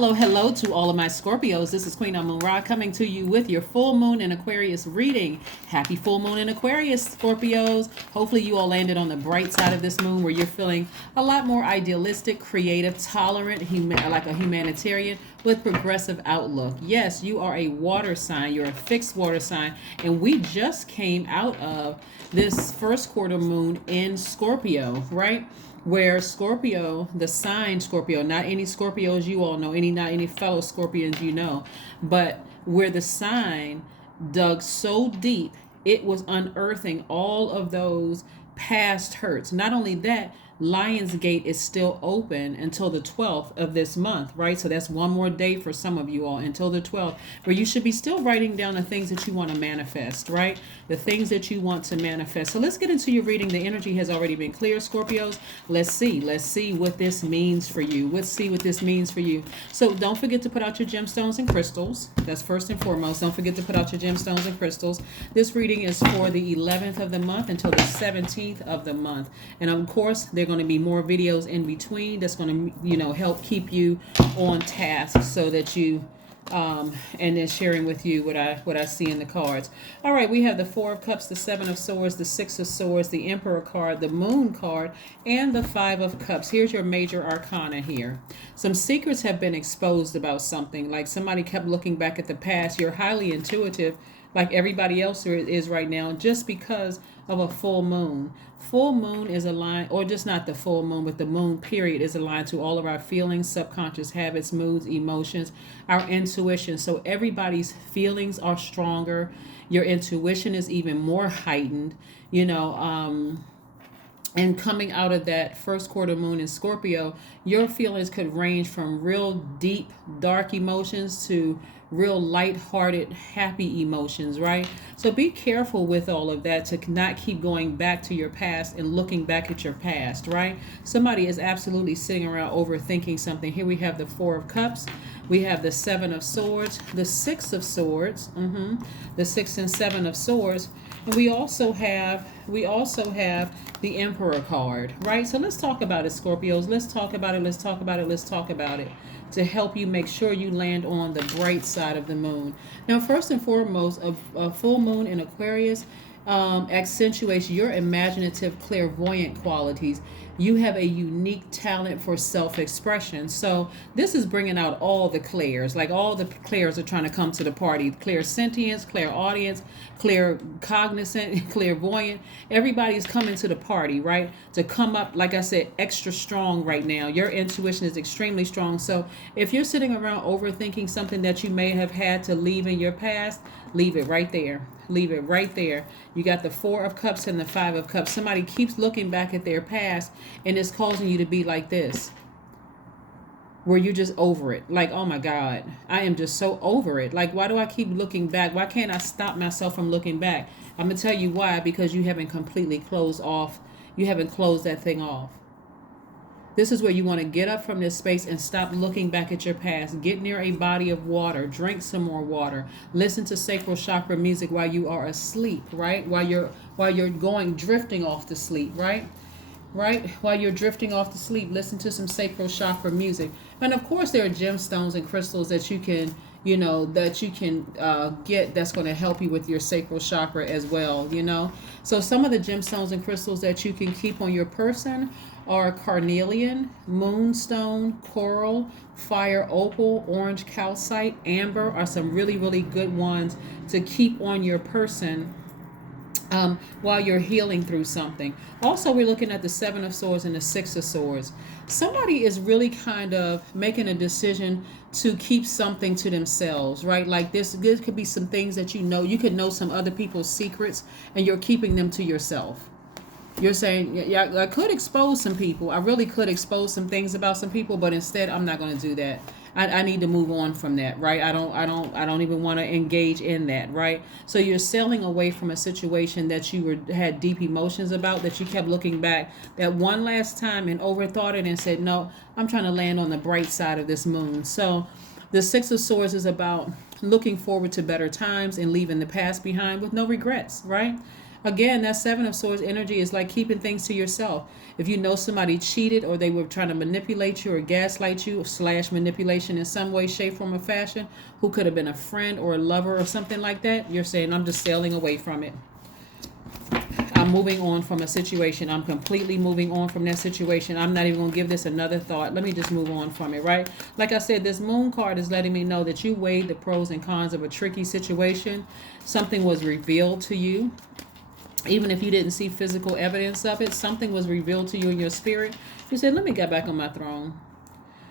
Hello, hello to all of my Scorpios. This is Queen Amun-Ra coming to you with your full moon in Aquarius reading. Happy full moon in Aquarius, Scorpios. Hopefully you all landed on the bright side of this moon where you're feeling a lot more idealistic, creative, tolerant, like a humanitarian with progressive outlook. Yes, you are a water sign. You're a fixed water sign. And we just came out of this first quarter moon in Scorpio, right? Where Scorpio, the sign Scorpio, not any Scorpios you all know, not any fellow Scorpions you know, but where the sign dug so deep, it was unearthing all of those past hurts. Not only that, Lionsgate is still open until the 12th of this month, right? So that's one more day for some of you all until the 12th, where you should be still writing down the things that you want to manifest, right? The things that you want to manifest. So let's get into your reading. The energy has already been clear, Scorpios. Let's see what this means for you. Let's see what this means for you. So don't forget to put out your gemstones and crystals. That's first and foremost. Don't forget to put out your gemstones and crystals. This reading is for the 11th of the month until the 17th of the month. And of course, they're going to be more videos in between that's going to help keep you on task so that you and then sharing with you what I see in the cards. All right, we have the Four of Cups, the Seven of Swords, the Six of Swords, the Emperor card, the Moon card, and the Five of Cups. Here's your major arcana here. Some secrets have been exposed about something, like somebody kept looking back at the past. You're highly intuitive, like everybody else is right now, just because of a full moon. Full moon is aligned, or just not the full moon, but the moon period is aligned to all of our feelings, subconscious habits, moods, emotions, our intuition. So everybody's feelings are stronger. Your intuition is even more heightened, and coming out of that first quarter moon in Scorpio, your feelings could range from real deep, dark emotions to real light-hearted, happy emotions, right? So be careful with all of that to not keep going back to your past and looking back at your past, right? Somebody is absolutely sitting around overthinking something. Here we have the Four of Cups. We have the Seven of Swords, the Six of Swords, the Six and Seven of Swords. And we also have the Emperor card, right? So let's talk about it, Scorpios. Let's talk about it to help you make sure you land on the bright side of the moon. Now, first and foremost, a full moon in Aquarius accentuates your imaginative, clairvoyant qualities. You have a unique talent for self-expression. So this is bringing out all the clairs. Like all the clairs are trying to come to the party. Clairsentience, clairaudience, claircognizant, clairvoyant. Everybody's coming to the party, right? To come up, like I said, extra strong right now. Your intuition is extremely strong. So if you're sitting around overthinking something that you may have had to leave in your past, leave it right there. Leave it right there. You got the Four of Cups and the Five of Cups. Somebody keeps looking back at their past and it's causing you to be like this, where you're just over it. Like, oh my God, I am just so over it. Like, why do I keep looking back? Why can't I stop myself from looking back? I'm going to tell you why. Because you haven't completely closed off. You haven't closed that thing off. This is where you want to get up from this space and stop looking back at your past. Get near a body of water. Drink some more water. Listen to sacral chakra music while you are asleep, right? While you're drifting off to sleep, right? While you're drifting off to sleep, listen to some sacral chakra music. And of course, there are gemstones and crystals that you can get that's going to help you with your sacral chakra as well, So some of the gemstones and crystals that you can keep on your person are carnelian, moonstone, coral, fire opal, orange calcite, amber are some really, really good ones to keep on your person while you're healing through something. Also, we're looking at the Seven of Swords and the Six of Swords. Somebody is really kind of making a decision to keep something to themselves, right? Like this could be some things that you could know some other people's secrets and you're keeping them to yourself. You're saying, yeah, I could expose some people. I really could expose some things about some people, but instead I'm not going to do that. I need to move on from that, right? I don't even want to engage in that, right? So you're sailing away from a situation that you had deep emotions about, that you kept looking back that one last time and overthought it and said, no, I'm trying to land on the bright side of this moon. So the Six of Swords is about looking forward to better times and leaving the past behind with no regrets, right? Again, that Seven of Swords energy is like keeping things to yourself. If you know somebody cheated or they were trying to manipulate you or gaslight you slash manipulation in some way, shape, form, or fashion, who could have been a friend or a lover or something like that, you're saying, I'm just sailing away from it. I'm moving on from a situation. I'm completely moving on from that situation. I'm not even going to give this another thought. Let me just move on from it, right? Like I said, this moon card is letting me know that you weighed the pros and cons of a tricky situation. Something was revealed to you. Even if you didn't see physical evidence of it, something was revealed to you in your spirit. You said, let me get back on my throne.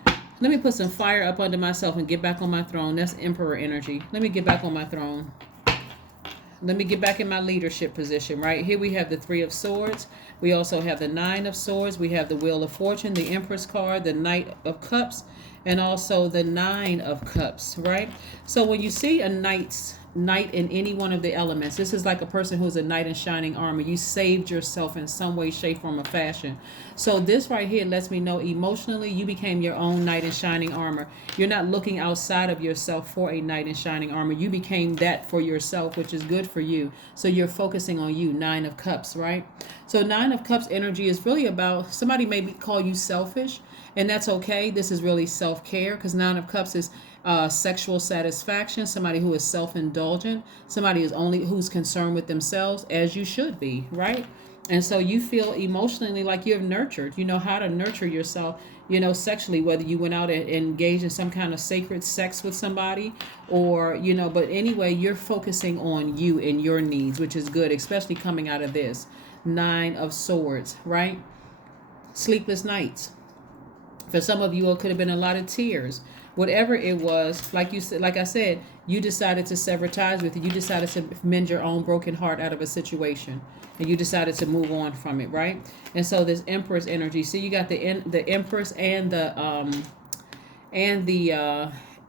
Let me put some fire up under myself and get back on my throne. That's Emperor energy. Let me get back on my throne. Let me get back in my leadership position, right? Here we have the Three of Swords. We also have the Nine of Swords. We have the Wheel of Fortune, the Empress card, the Knight of Cups, and also the Nine of Cups, right? So when you see a knight in any one of the elements, this is like a person who's a knight in shining armor. You saved yourself in some way, shape, form, or fashion. So this right here lets me know emotionally you became your own knight in shining armor. You're not looking outside of yourself for a knight in shining armor. You became that for yourself, which is good for you. So you're focusing on you. Nine of Cups, right? So Nine of Cups energy is really about, somebody may call you selfish, and that's okay. This is really self-care, because Nine of Cups is sexual satisfaction, somebody who is self-indulgent, somebody who's concerned with themselves, as you should be, right? And so you feel emotionally like you have nurtured, you know how to nurture yourself, you know, sexually, whether you went out and engaged in some kind of sacred sex with somebody, or, you know, but anyway, you're focusing on you and your needs, which is good, especially coming out of this Nine of Swords, right? Sleepless nights. For some of you, it could have been a lot of tears. Whatever it was, like you said, like I said, you decided to sever ties with it. You decided to mend your own broken heart out of a situation, and you decided to move on from it, right? And so this Empress energy. So you got the Empress and the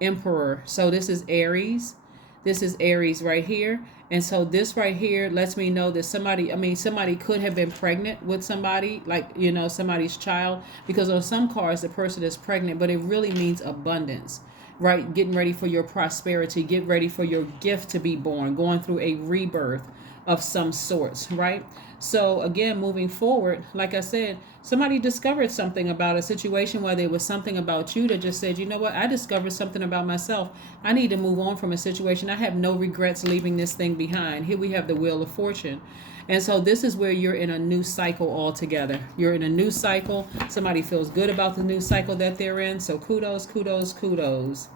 Emperor. So this is Aries. This is Aries right here. And so this right here lets me know that somebody could have been pregnant with somebody, like, you know, somebody's child, because on some cards, the person is pregnant, but it really means abundance, right? Getting ready for your prosperity, get ready for your gift to be born, going through a rebirth of some sorts, right? So again, moving forward, like I said, somebody discovered something about a situation, whether it was something about you that just said, you know what, I discovered something about myself. I need to move on from a situation. I have no regrets leaving this thing behind. Here we have the Wheel of Fortune. And so this is where you're in a new cycle altogether. You're in a new cycle. Somebody feels good about the new cycle that they're in. So kudos, kudos, kudos.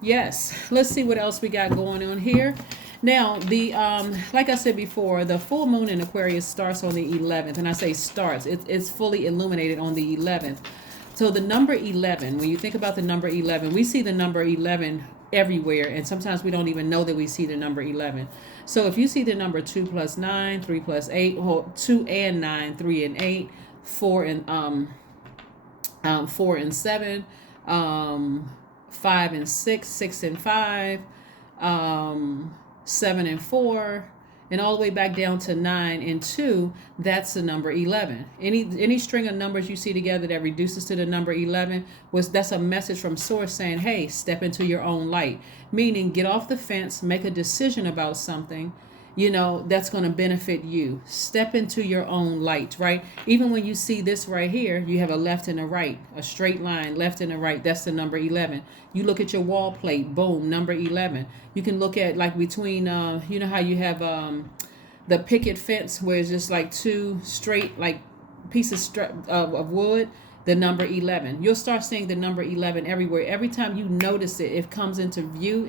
Yes, let's see what else we got going on here. Now, the like I said before, the full moon in Aquarius starts on the 11th, and I say starts. It's fully illuminated on the 11th. So the number 11, when you think about the number 11, we see the number 11 everywhere, and sometimes we don't even know that we see the number 11. So if you see the number 2 plus 9, 3 plus 8, well, 2 and 9, 3 and 8, 4 and 7, 5 and 6, 6 and 5, 7 and 4, and all the way back down to 9 and 2, that's the number 11. Any string of numbers you see together that reduces to the number 11, that's a message from source saying, hey, step into your own light. Meaning, get off the fence, make a decision about something, you know, that's going to benefit you. Step into your own light, right? Even when you see this right here, you have a left and a right, a straight line, left and a right. That's the number 11. You look at your wall plate, boom, number 11. You can look at like between, you know how you have the picket fence where it's just like two straight like pieces of wood, the number 11. You'll start seeing the number 11 everywhere. Every time you notice it, it comes into view,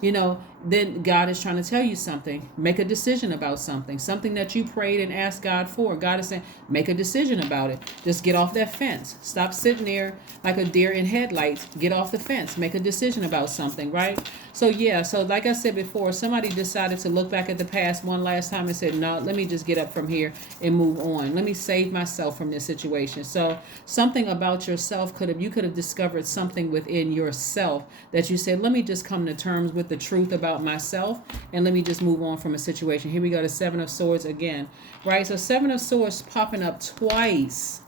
you know, then God is trying to tell you something. Make a decision about something that you prayed and asked God for. God is saying, make a decision about it. Just get off that fence. Stop sitting there like a deer in headlights. Get off the fence. Make a decision about something, right? So yeah, so like I said before, somebody decided to look back at the past one last time and said, no, let me just get up from here and move on. Let me save myself from this situation. So something about yourself you could have discovered something within yourself that you said, let me just come to terms with the truth about myself, and let me just move on from a situation. Here we go to Seven of Swords again, right? So Seven of Swords popping up twice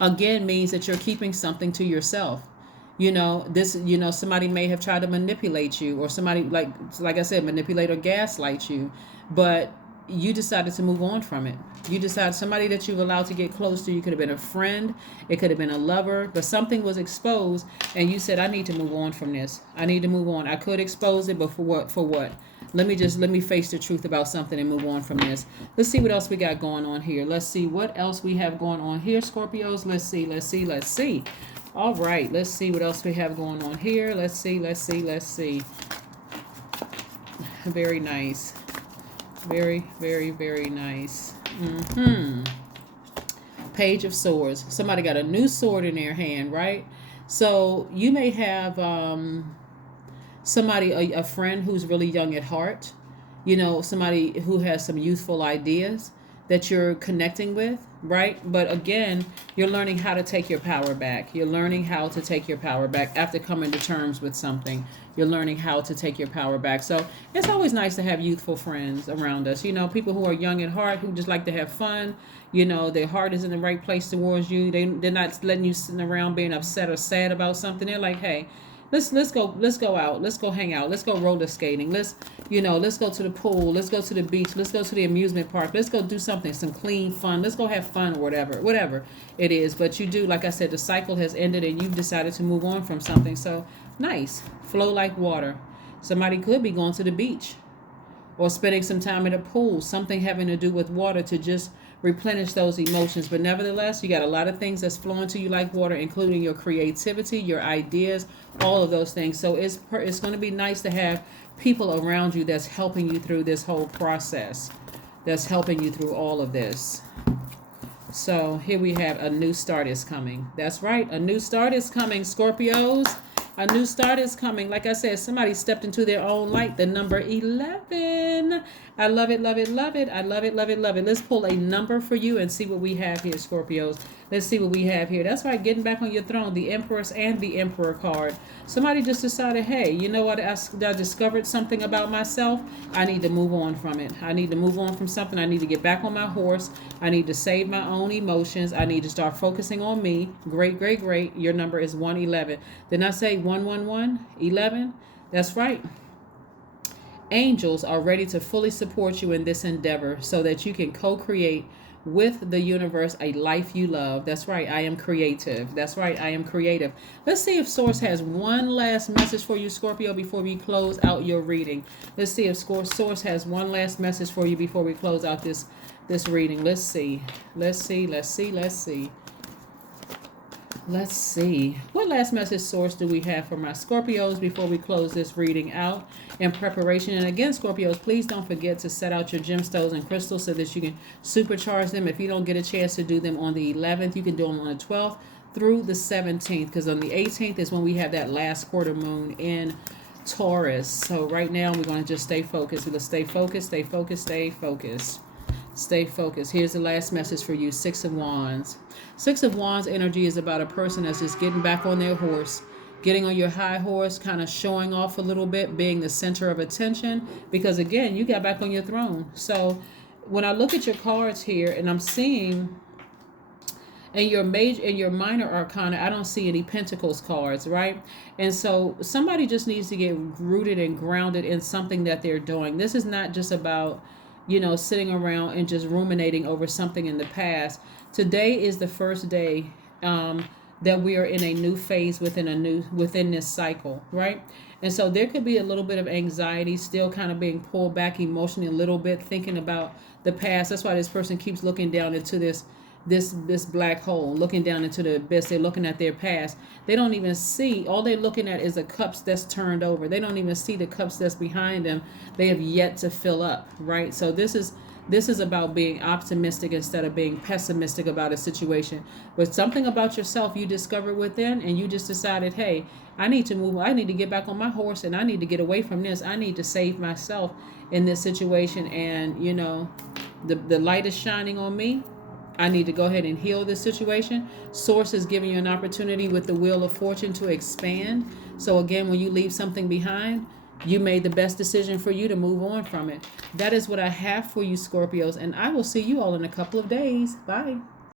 again means that you're keeping something to yourself. You know, somebody may have tried to manipulate you, or somebody like I said, manipulate or gaslight you, but you decided to move on from it. You decided somebody that you've allowed to get close to. You could have been a friend, it could have been a lover, but something was exposed, and you said, I need to move on from this. I need to move on. I could expose it, but for what? For what? Let me face the truth about something and move on from this. Let's see what else we got going on here. Let's see what else we have going on here, Scorpios. Let's see. All right, let's see what else we have going on here. Let's see. Very nice. Very, very, very nice. Page of Swords. Somebody got a new sword in their hand, right? So you may have somebody, a friend who's really young at heart, somebody who has some youthful ideas that you're connecting with, right? But again, you're learning how to take your power back. You're learning how to take your power back after coming to terms with something. You're learning how to take your power back. So it's always nice to have youthful friends around us. People who are young at heart, who just like to have fun. Their heart is in the right place towards you. They're not letting you sitting around being upset or sad about something. They're like, hey, let's go out. Let's go hang out. Let's go roller skating. Let's go to the pool. Let's go to the beach. Let's go to the amusement park. Let's go do something, some clean fun. Let's go have fun or whatever it is. But you do, like I said, the cycle has ended and you've decided to move on from something. So nice. Flow like water. Somebody could be going to the beach or spending some time at a pool, something having to do with water to just replenish those emotions. But nevertheless, you got a lot of things that's flowing to you like water, including your creativity, your ideas, all of those things. So it's going to be nice to have people around you that's helping you through this whole process, that's helping you through all of this. So here we have a new start is coming. That's right. A new start is coming, Scorpios. A new start is coming. Like I said, somebody stepped into their own light. The number 11. I love it, love it, love it. I love it, love it, love it. Let's pull a number for you and see what we have here, Scorpios. Let's see what we have here. That's right, getting back on your throne. The Empress and the Emperor card. Somebody just decided, hey, you know what? I discovered something about myself. I need to move on from it. I need to move on from something. I need to get back on my horse. I need to save my own emotions. I need to start focusing on me. Great, great, great. Your number is 111. Didn't I say 111? 11? That's right. Angels are ready to fully support you in this endeavor so that you can co-create with the universe a life you love. That's right. I am creative. That's right. I am creative. Let's see if Source has one last message for you, Scorpio, before we close out your reading. Let's see if Source has one last message for you before we close out this reading. Let's see. Let's see. What last message, Source, do we have for my Scorpios before we close this reading out in preparation? And again, Scorpios, please don't forget to set out your gemstones and crystals so that you can supercharge them. If you don't get a chance to do them on the 11th, you can do them on the 12th through the 17th, because on the 18th is when we have that last quarter moon in Taurus. So right now we're going to just stay focused. We're going to stay focused, stay focused, stay focused. Stay focused. Here's the last message for you. 6 of Wands. 6 of Wands energy is about a person that's just getting back on their horse, getting on your high horse, kind of showing off a little bit, being the center of attention, because again, you got back on your throne. So when I look at your cards here and I'm seeing in your major and your minor arcana, I don't see any pentacles cards, right? And so somebody just needs to get rooted and grounded in something that they're doing. This is not just about sitting around and just ruminating over something in the past. Today is the first day that we are in a new phase within this cycle, right? And so there could be a little bit of anxiety, still kind of being pulled back emotionally a little bit, thinking about the past. That's why this person keeps looking down into this black hole, looking down into the abyss. They're looking at their past. They don't even see, all they're looking at is the cups that's turned over. They don't even see the cups that's behind them. They have yet to fill up, right? So this is about being optimistic instead of being pessimistic about a situation. But something about yourself you discovered within, and you just decided, hey, I need to move. I need to get back on my horse, and I need to get away from this. I need to save myself in this situation. And the light is shining on me. I need to go ahead and heal this situation. Source is giving you an opportunity with the Wheel of Fortune to expand. So again, when you leave something behind, you made the best decision for you to move on from it. That is what I have for you, Scorpios, and I will see you all in a couple of days. Bye.